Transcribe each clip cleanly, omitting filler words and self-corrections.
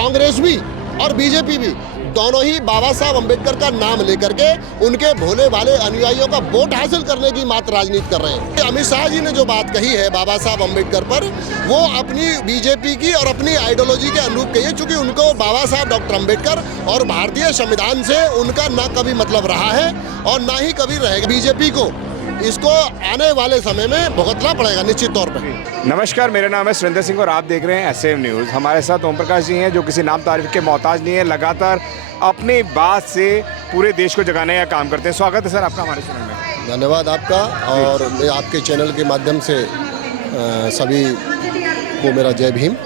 कांग्रेस भी और बीजेपी भी दोनों ही बाबा साहब अम्बेडकर का नाम लेकर के उनके भोले भाले अनुयायियों का वोट हासिल करने की मात्र राजनीति कर रहे हैं। अमित शाह जी ने जो बात कही है बाबा साहब अम्बेडकर पर, वो अपनी बीजेपी की और अपनी आइडियोलॉजी के अनुरूप कही है, चूंकि उनको बाबा साहब डॉक्टर अम्बेडकर और भारतीय संविधान से उनका ना कभी मतलब रहा है और ना ही कभी रहेगा। बीजेपी को इसको आने वाले समय में भुगतना पड़ेगा निश्चित तौर पर। नमस्कार, मेरा नाम है सुरेंद्र सिंह और आप देख रहे हैं एसएम न्यूज़। हमारे साथ ओम प्रकाश जी हैं जो किसी नाम तारीफ के मोहताज नहीं है, लगातार अपनी बात से पूरे देश को जगाने का काम करते हैं। स्वागत है सर आपका हमारे चैनल में। धन्यवाद आपका, और मैं आपके चैनल के माध्यम से सभी को मेरा जय भीम,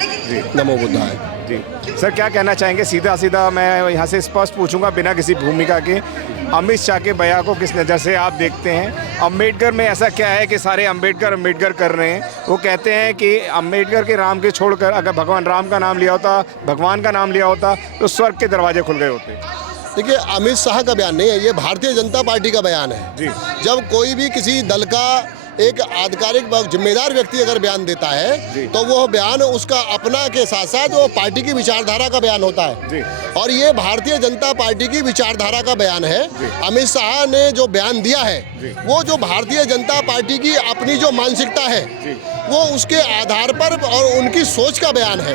नमो बुद्धाय। जी सर, क्या कहना चाहेंगे? सीधा सीधा मैं यहाँ से स्पष्ट पूछूंगा बिना किसी भूमिका के, अमित शाह के बयान को किस नज़र से आप देखते हैं? अम्बेडकर में ऐसा क्या है कि सारे अम्बेडकर कर रहे हैं? वो कहते हैं कि अम्बेडकर के राम के छोड़कर अगर भगवान राम का नाम लिया होता, भगवान का नाम लिया होता तो स्वर्ग के दरवाजे खुल गए होते। देखिए, अमित शाह का बयान नहीं है, ये भारतीय जनता पार्टी का बयान है जी। जब कोई भी किसी दल का एक आधिकारिक जिम्मेदार व्यक्ति अगर बयान देता है तो वो बयान उसका अपना के साथ साथ वो पार्टी की विचारधारा का बयान होता है जी। और ये भारतीय जनता पार्टी की विचारधारा का बयान है। अमित शाह ने जो बयान दिया है वो जो भारतीय जनता पार्टी की अपनी जो मानसिकता है वो उसके आधार पर और उनकी सोच का बयान है,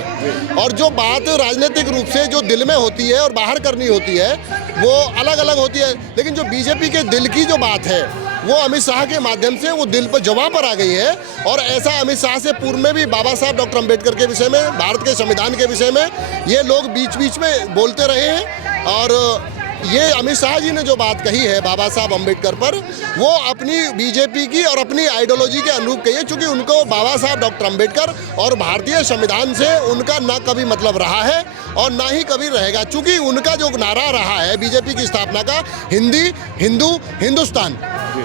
और जो बात राजनीतिक रूप से जो दिल में होती है और बाहर करनी होती है वो अलग अलग होती है। लेकिन जो बीजेपी के दिल की जो बात है वो अमित शाह के माध्यम से वो दिल पर जवां पर आ गई है। और ऐसा अमित शाह से पूर्व में भी बाबा साहब डॉक्टर अम्बेडकर के विषय में, भारत के संविधान के विषय में ये लोग बीच बीच में बोलते रहे हैं। और ये अमित शाह जी ने जो बात कही है बाबा साहब अम्बेडकर पर, वो अपनी बीजेपी की और अपनी आइडियोलॉजी के अनुरूप कही है, चूंकि उनको बाबा साहब डॉक्टर अम्बेडकर और भारतीय संविधान से उनका ना कभी मतलब रहा है और ना ही कभी रहेगा। चूंकि उनका जो नारा रहा है बीजेपी की स्थापना का, हिंदी हिंदू हिंदुस्तान,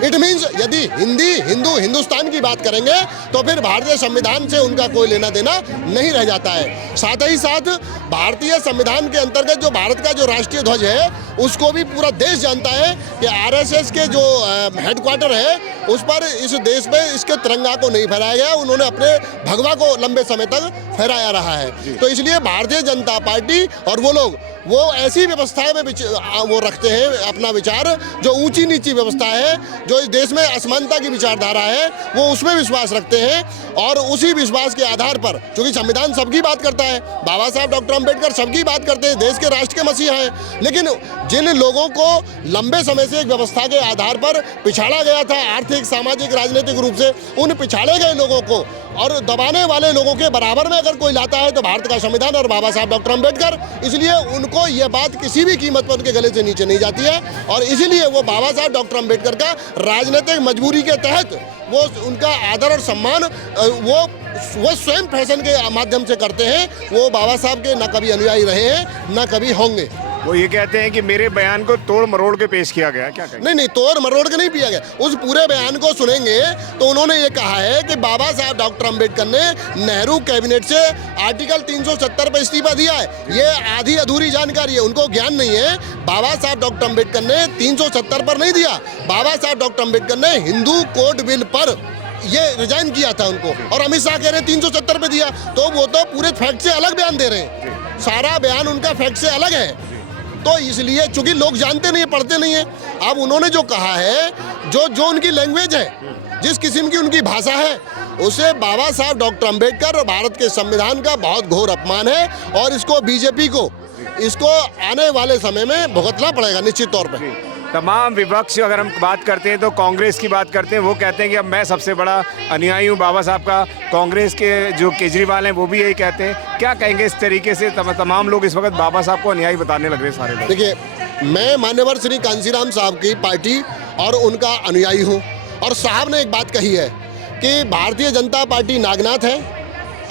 इट मीन्स यदि हिंदी हिंदू हिंदुस्तान की बात करेंगे तो फिर भारतीय संविधान से उनका कोई लेना देना नहीं रह जाता है। साथ ही साथ भारतीय संविधान के अंतर्गत जो भारत का जो राष्ट्रीय ध्वज है उसको भी पूरा देश जानता है कि आरएसएस के जो हेडक्वार्टर है उस पर इस देश में इसके तिरंगा को नहीं फहराया गया, उन्होंने अपने भगवा को लंबे समय तक फहराया रहा है। तो इसलिए भारतीय जनता पार्टी और वो लोग वो ऐसी व्यवस्थाएं में वो रखते हैं अपना विचार, जो ऊंची नीची व्यवस्था है, जो इस देश में असमानता की विचारधारा है, वो उसमें विश्वास रखते हैं। और उसी विश्वास के आधार पर, क्योंकि संविधान सबकी बात करता है, बाबा साहब डॉक्टर अम्बेडकर सबकी बात करते हैं, देश के राष्ट्र के मसीहा हैं, लेकिन जिन लोगों को लंबे समय से एक व्यवस्था के आधार पर पिछाड़ा गया था आर्थिक सामाजिक राजनीतिक रूप से, उन पिछाड़े गए लोगों को और दबाने वाले लोगों के बराबर में अगर कोई लाता है तो भारत का संविधान और बाबा साहब डॉक्टर अम्बेडकर। इसलिए उनको ये बात किसी भी कीमत पर उनके गले से नीचे नहीं जाती है, और इसीलिए वो बाबा साहब डॉक्टर अम्बेडकर का राजनीतिक मजबूरी के तहत वो उनका आदर और सम्मान वो स्वयं फैशन के माध्यम से करते हैं। वो बाबा साहब के न कभी अनुयायी रहे हैं न कभी होंगे। वो ये कहते हैं कि मेरे बयान को तोड़ मरोड़ के पेश किया गया, क्या कहेंगे? नहीं, तोड़ मरोड़ के नहीं किया गया। उस पूरे बयान को सुनेंगे तो उन्होंने ये कहा है कि बाबा साहब डॉक्टर अम्बेडकर ने नेहरू कैबिनेट से आर्टिकल 370 पर इस्तीफा दिया है। ये आधी अधूरी जानकारी है, उनको ज्ञान नहीं है। बाबा साहब डॉक्टर अम्बेडकर ने 370 पर नहीं दिया, बाबा साहब डॉक्टर अम्बेडकर ने हिंदू कोड बिल पर ये रिजाइन किया था उनको, और अमित शाह कह रहे हैं 370 पे दिया, तो वो तो पूरे फैक्ट से अलग बयान दे रहे हैं। सारा बयान उनका फैक्ट से अलग है। तो इसलिए चूंकि लोग जानते नहीं, पढ़ते नहीं है, अब उन्होंने जो कहा है, जो उनकी लैंग्वेज है, जिस किस्म की उनकी भाषा है, उसे बाबा साहब डॉक्टर अम्बेडकर और भारत के संविधान का बहुत घोर अपमान है, और इसको बीजेपी को इसको आने वाले समय में भुगतना पड़ेगा निश्चित तौर पर। तमाम विपक्ष अगर हम बात करते हैं तो कांग्रेस की बात करते हैं, वो कहते हैं कि अब मैं सबसे बड़ा अनुयायी हूँ बाबा साहब का। कांग्रेस के जो केजरीवाल हैं वो भी यही कहते हैं। क्या कहेंगे इस तरीके से तमाम लोग इस वक्त बाबा साहब को अनुयायी बताने लग रहे हैं सारे लोग? देखिए, मैं मान्यवर श्री कांसीराम साहब की पार्टी और उनका अनुयायी हूँ, और साहब ने एक बात कही है कि भारतीय जनता पार्टी नागनाथ है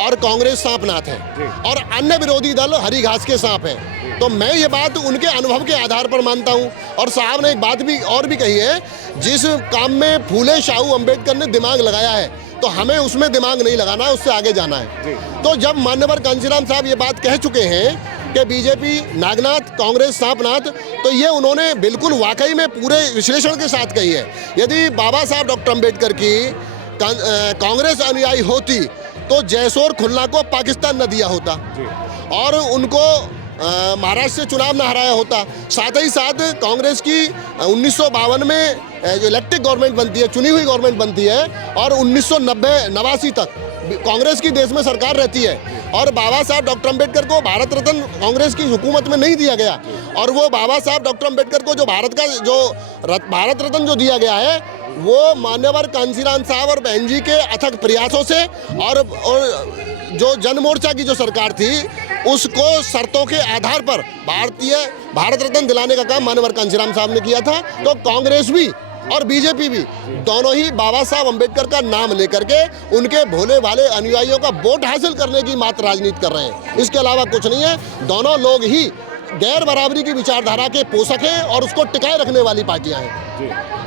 और कांग्रेस सांपनाथ है और अन्य विरोधी दल हरी घास के सांप हैं। तो मैं ये बात उनके अनुभव के आधार पर मानता हूँ। और साहब ने एक बात भी और भी कही है, जिस काम में फूले शाहू अम्बेडकर ने दिमाग लगाया है तो हमें उसमें दिमाग नहीं लगाना है, उससे आगे जाना है। तो जब मान्यवर कांसीराम साहब ये बात कह चुके हैं कि बीजेपी नागनाथ, कांग्रेस सांपनाथ, तो ये उन्होंने बिल्कुल वाकई में पूरे विश्लेषण के साथ कही है। यदि बाबा साहब डॉक्टर अम्बेडकर की कांग्रेस अनुयायी होती तो जयसोर खुलना को पाकिस्तान न दिया होता, और उनको महाराष्ट्र से चुनाव न हराया होता। साथ ही साथ कांग्रेस की 1952 में जो इलेक्टेड गवर्नमेंट बनती है, चुनी हुई गवर्नमेंट बनती है, और 1989 तक कांग्रेस की देश में सरकार रहती है, और बाबा साहब डॉक्टर अंबेडकर को भारत रत्न कांग्रेस की हुकूमत में नहीं दिया गया। और वो बाबा साहब डॉक्टर अंबेडकर को जो भारत रत्न जो दिया गया है, वो मान्यवर कांसीराम साहब और बहन जी के अथक प्रयासों से, और जो जन मोर्चा की जो सरकार थी उसको शर्तों के आधार पर भारत रत्न दिलाने का काम मान्यवर कांसीराम साहब ने किया था। तो कांग्रेस भी और बीजेपी भी दोनों ही बाबा साहब अंबेडकर का नाम लेकर के उनके भोले भाले अनुयायियों का वोट हासिल करने की मात्र राजनीति कर रहे हैं, इसके अलावा कुछ नहीं है। दोनों लोग ही गैर बराबरी की विचारधारा के पोषक हैं और उसको टिकाए रखने वाली पार्टियां हैं।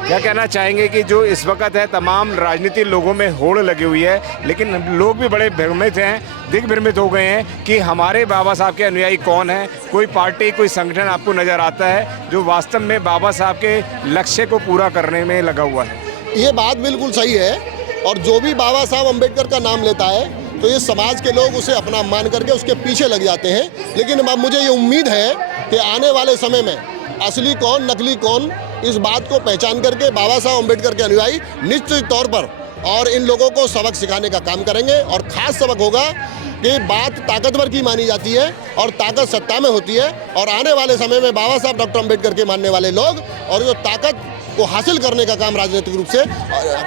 क्या कहना चाहेंगे कि जो इस वक्त है तमाम राजनीति लोगों में होड़ लगी हुई है, लेकिन लोग भी बड़े भ्रमित हैं, दिग्भ्रमित हो गए हैं कि हमारे बाबा साहब के अनुयायी कौन है। कोई पार्टी, कोई संगठन आपको नज़र आता है जो वास्तव में बाबा साहब के लक्ष्य को पूरा करने में लगा हुआ है? ये बात बिल्कुल सही है, और जो भी बाबा साहब अंबेडकर का नाम लेता है तो ये समाज के लोग उसे अपना मान करके उसके पीछे लग जाते हैं। लेकिन अब मुझे ये उम्मीद है कि आने वाले समय में असली कौन नकली कौन, इस बात को पहचान करके बाबा साहब अंबेडकर के अनुयायी निश्चित तौर पर और इन लोगों को सबक सिखाने का काम करेंगे। और ख़ास सबक होगा कि बात ताकतवर की मानी जाती है और ताकत सत्ता में होती है, और आने वाले समय में बाबा साहब डॉक्टर अंबेडकर के मानने वाले लोग और जो ताकत को हासिल करने का काम राजनीतिक रूप से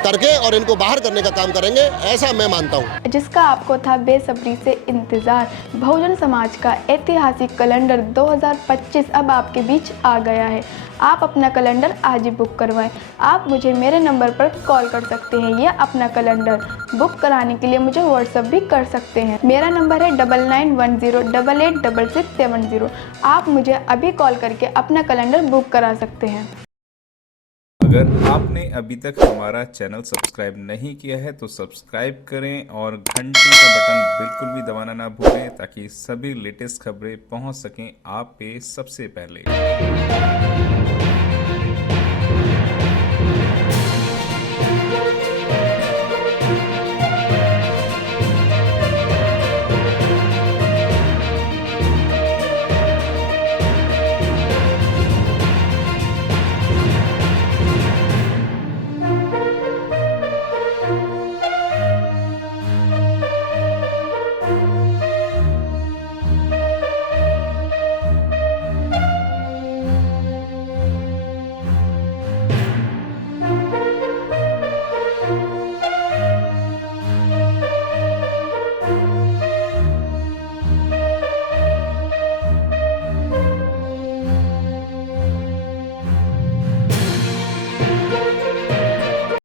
करके और इनको बाहर करने का काम करेंगे, ऐसा मैं मानता हूँ। जिसका आपको था बेसब्री से इंतज़ार, बहुजन समाज का ऐतिहासिक कैलेंडर 2025 अब आपके बीच आ गया है। आप अपना कैलेंडर आज ही बुक करवाएं। आप मुझे मेरे नंबर पर कॉल कर सकते हैं या अपना कैलेंडर बुक कराने के लिए मुझे व्हाट्सअप भी कर सकते हैं। मेरा नंबर है 9910886670। आप मुझे अभी कॉल करके अपना कैलेंडर बुक करा सकते हैं। अगर आपने अभी तक हमारा चैनल सब्सक्राइब नहीं किया है तो सब्सक्राइब करें और घंटी का बटन बिल्कुल भी दबाना ना भूलें, ताकि सभी लेटेस्ट खबरें पहुंच सकें आप पे सबसे पहले।